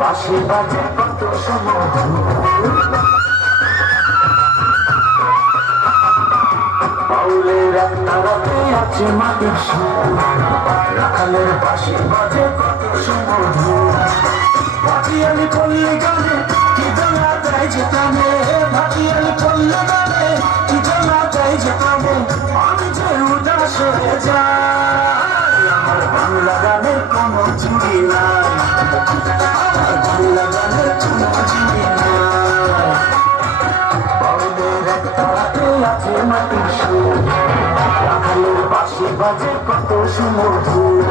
বাসি বাজে কত সময়। বাউলের একটা রাতে আছে মাটির রাখালের বাসি বাজে কত সময়। ভাটিয়ালি পল্লী গানে কি জানা যায় যে রাখালের বাসি বাজে কত সুমধুর।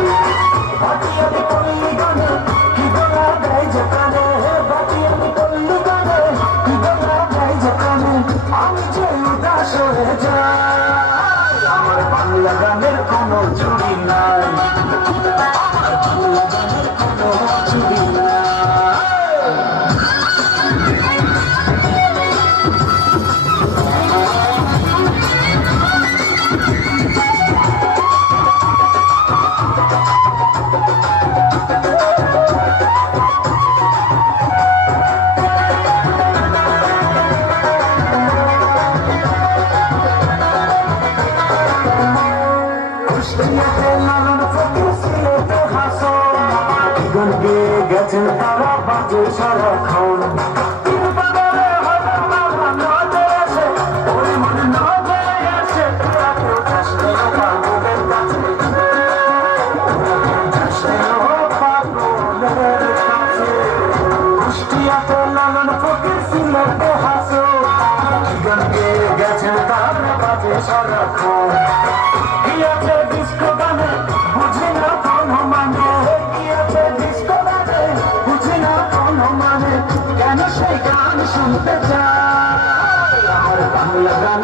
gonna be getting out of my dish, সিলেটে হাসন গান গেয়ে গেছেন তারা বাজে সারাক্ষণ কি আছে ডিস্কো গানে বুঝি না কোন মানে কি আছে ডিস্কো গানে বুঝি না কোন কেন সেই গান শুনতে চায় বাংলা গানের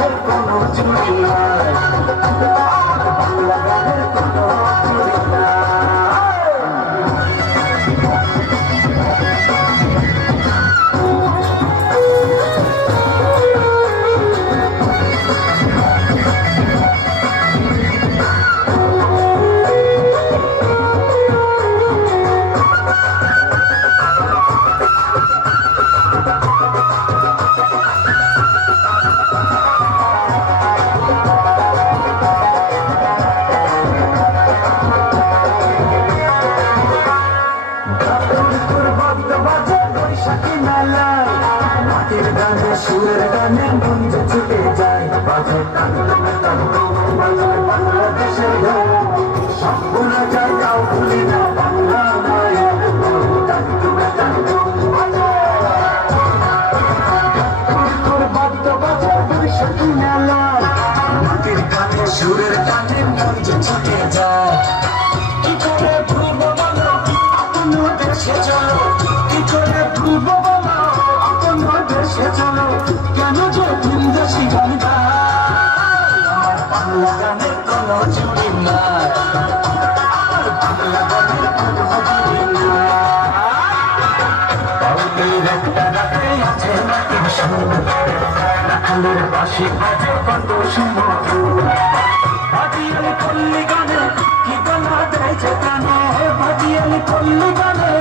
সুরের গানে গুঞ্জ ছুটে যায় কি করে ভুলবো বলো? আপন দেশে চলো রাখালের বাসি বাজে কত সুমধুর ভাটিয়ালি পল্লী গানে কি গলা দেয় যে কানে? ভাটিয়ালি পল্লী গানে